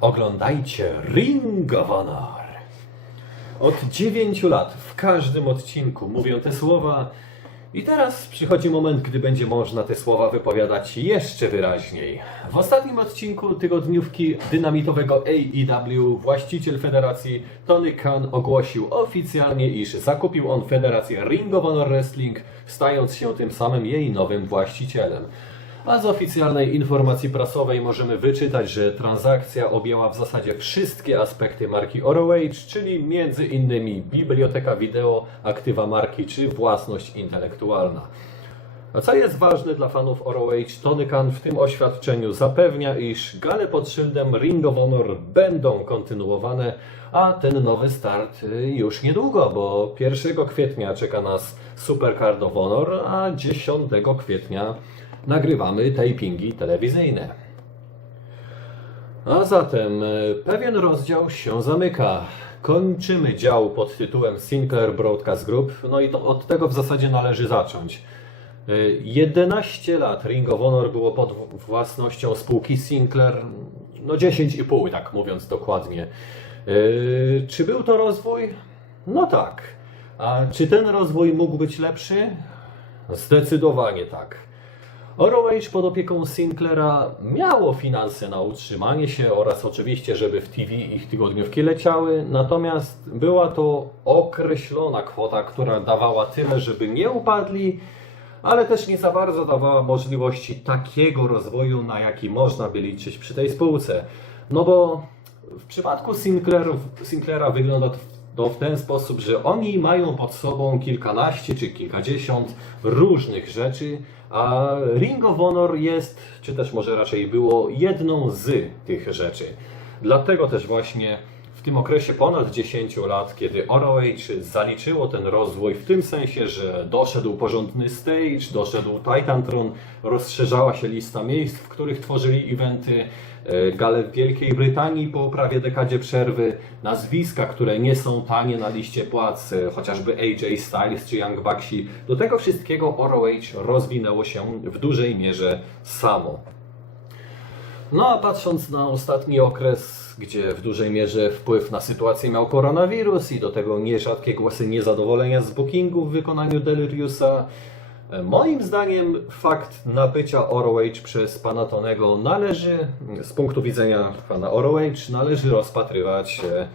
Oglądajcie Ring of Honor. Od 9 lat w każdym odcinku mówię te słowa i teraz przychodzi moment, gdy będzie można te słowa wypowiadać jeszcze wyraźniej. W ostatnim odcinku tygodniówki dynamitowego AEW właściciel federacji Tony Khan ogłosił oficjalnie, iż zakupił on federację Ring of Honor Wrestling, stając się tym samym jej nowym właścicielem. A z oficjalnej informacji prasowej możemy wyczytać, że transakcja objęła w zasadzie wszystkie aspekty marki ROH, czyli między innymi biblioteka wideo, aktywa marki czy własność intelektualna. A co jest ważne dla fanów ROH, Tony Khan w tym oświadczeniu zapewnia, iż gale pod szyldem Ring of Honor będą kontynuowane, a ten nowy start y, już niedługo, bo 1 kwietnia czeka nas Supercard of Honor, a 10 kwietnia nagrywamy tapingi telewizyjne. A zatem e, pewien rozdział się zamyka. Kończymy dział pod tytułem Sinclair Broadcast Group, no i to od tego w zasadzie należy zacząć. E, 11 lat Ring of Honor było pod własnością spółki Sinclair, no 10,5 tak mówiąc dokładnie. E, Czy był to rozwój? No tak. A czy ten rozwój mógł być lepszy? Zdecydowanie tak. ROH pod opieką Sinclaira miało finanse na utrzymanie się oraz oczywiście, żeby w TV ich tygodniówki leciały, natomiast była to określona kwota, która dawała tyle, żeby nie upadli, ale też nie za bardzo dawała możliwości takiego rozwoju, na jaki można by liczyć przy tej spółce. No bo w przypadku Sinclair, Sinclaira wygląda to w ten sposób, że oni mają pod sobą kilkanaście czy kilkadziesiąt różnych rzeczy, a Ring of Honor jest, czy też może raczej było, jedną z tych rzeczy. Dlatego też właśnie w tym okresie ponad 10 lat, kiedy ROH zaliczyło ten rozwój w tym sensie, że doszedł porządny stage, doszedł Titantron, rozszerzała się lista miejsc, w których tworzyli eventy, e, gale w Wielkiej Brytanii po prawie dekadzie przerwy, nazwiska, które nie są tanie na liście płac, e, chociażby AJ Styles czy Young Bucksi. Do tego wszystkiego ROH rozwinęło się w dużej mierze samo. No a patrząc na ostatni okres, gdzie w dużej mierze wpływ na sytuację miał koronawirus i do tego nierzadkie głosy niezadowolenia z bookingu w wykonaniu Deliriusa, moim zdaniem fakt nabycia ROH przez pana Tonego należy, z punktu widzenia pana ROH, należy rozpatrywać e,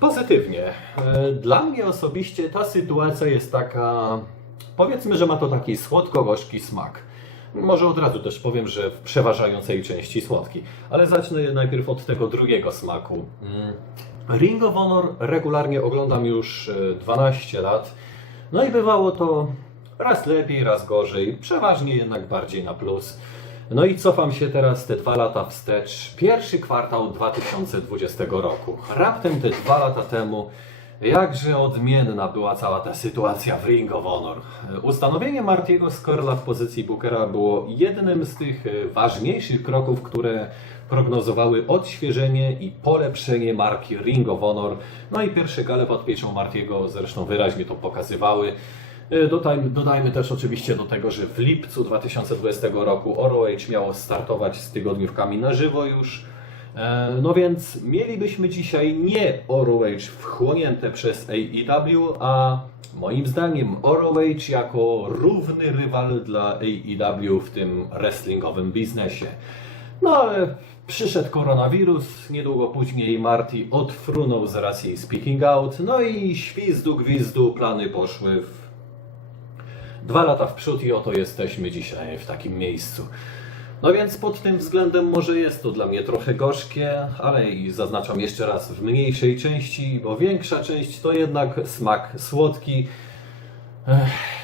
pozytywnie. E, Dla mnie osobiście ta sytuacja jest taka, powiedzmy, że ma to taki słodko-gorzki smak. Może od razu też powiem, że w przeważającej części słodki. Ale zacznę najpierw od tego drugiego smaku. Mm. Ring of Honor regularnie oglądam już e, 12 lat. No i bywało to raz lepiej, raz gorzej. Przeważnie jednak bardziej na plus. No i cofam się teraz te dwa lata wstecz. Pierwszy kwartał 2020 roku. Raptem te dwa lata temu Jakże odmienna była cała ta sytuacja w Ring of Honor. Ustanowienie Martiego Skorla w pozycji Bookera było jednym z tych e, ważniejszych kroków, które prognozowały odświeżenie i polepszenie marki Ring of Honor. No i pierwsze gale pod pieczą Martiego zresztą wyraźnie to pokazywały. E, Dodajmy, dodajmy też oczywiście do tego, że w lipcu 2020 roku ROH miało startować z tygodniówkami na żywo już. E, No więc mielibyśmy dzisiaj nie ROH wchłonięte przez AEW, a moim zdaniem ROH jako równy rywal dla AEW w tym wrestlingowym biznesie. No ale przyszedł koronawirus, niedługo później Marty odfrunął z racji speaking out, no i świzdu gwizdu plany poszły w Dwa lata w przód i oto jesteśmy dzisiaj w takim miejscu. No więc pod tym względem może jest to dla mnie trochę gorzkie, ale i zaznaczam jeszcze raz w mniejszej części, bo większa część to jednak smak słodki.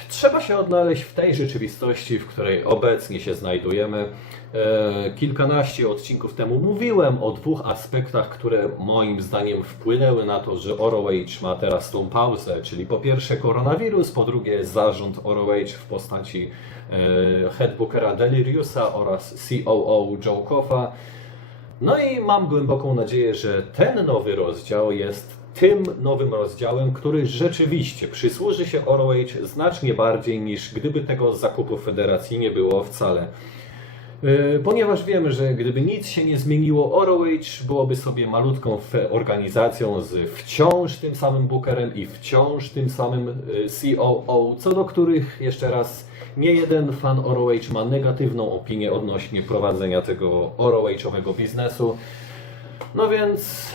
Trzeba się odnaleźć w tej rzeczywistości, w której obecnie się znajdujemy. E, kilkanaście odcinków temu mówiłem o dwóch aspektach, które moim zdaniem wpłynęły na to, że ROH ma teraz tą pauzę, czyli po pierwsze koronawirus, po drugie zarząd ROH w postaci e, headbookera Deliriusa oraz COO Joe Koffa. No i mam głęboką nadzieję, że ten nowy rozdział jest tym nowym rozdziałem, który rzeczywiście przysłuży się ROH znacznie bardziej niż gdyby tego zakupu federacji nie było wcale. Yy, Ponieważ wiemy, że gdyby nic się nie zmieniło, ROH byłoby sobie malutką organizacją z wciąż tym samym Bookerem i wciąż tym samym yy, COO, co do których jeszcze raz nie jeden fan ROH ma negatywną opinię odnośnie prowadzenia tego ROH-owego biznesu. No więc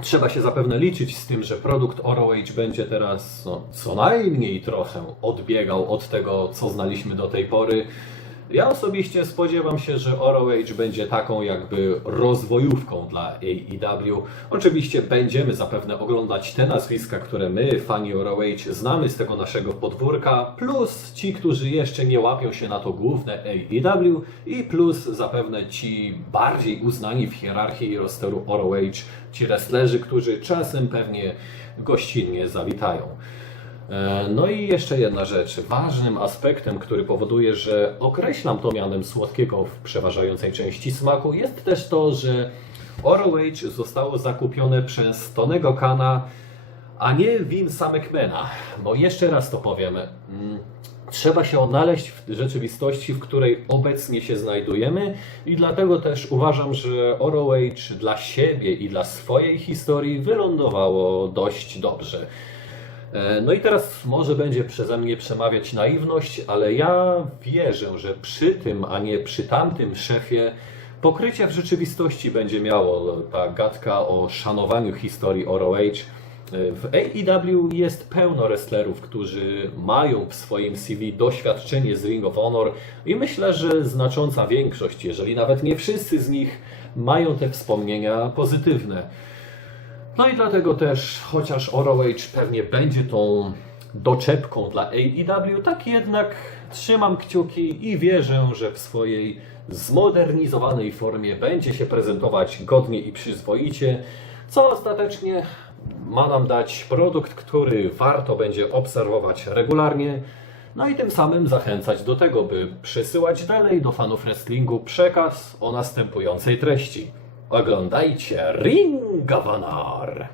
Trzeba się zapewne liczyć z tym, że produkt ROH będzie teraz no, co najmniej trochę odbiegał od tego, co znaliśmy do tej pory. Ja osobiście spodziewam się, że ROH będzie taką jakby rozwojówką dla AEW. Oczywiście będziemy zapewne oglądać te nazwiska, które my, fani ROH, znamy z tego naszego podwórka, plus ci, którzy jeszcze nie łapią się na to główne AEW i plus zapewne ci bardziej uznani w hierarchii rosteru ROH, ci wrestlerzy, którzy czasem pewnie gościnnie zawitają. E, No i jeszcze jedna rzecz. Ważnym aspektem, który powoduje, że określam to mianem słodkiego w przeważającej części smaku, jest też to, że ROH zostało zakupione przez Tonego Kana, a nie Vince'a McMahona. Bo jeszcze raz to powiem. mm, Trzeba się odnaleźć w rzeczywistości, w której obecnie się znajdujemy i dlatego też uważam, że ROH dla siebie i dla swojej historii wylądowało dość dobrze. E, No i teraz może będzie przeze mnie przemawiać naiwność, ale ja wierzę, że przy tym, a nie przy tamtym szefie pokrycie w rzeczywistości będzie miało ta gadka o szanowaniu historii ROH. W AEW jest pełno wrestlerów, którzy mają w swoim CV doświadczenie z Ring of Honor i myślę, że znacząca większość, jeżeli nawet nie wszyscy z nich, mają te wspomnienia pozytywne. No i dlatego też, chociaż ROH pewnie będzie tą doczepką dla AEW, tak jednak trzymam kciuki i wierzę, że w swojej zmodernizowanej formie będzie się prezentować godnie i przyzwoicie, co ostatecznie ma nam dać produkt, który warto będzie obserwować regularnie, no i tym samym zachęcać do tego, by przesyłać dalej do fanów wrestlingu przekaz o następującej treści. Oglądajcie Ring of Honor!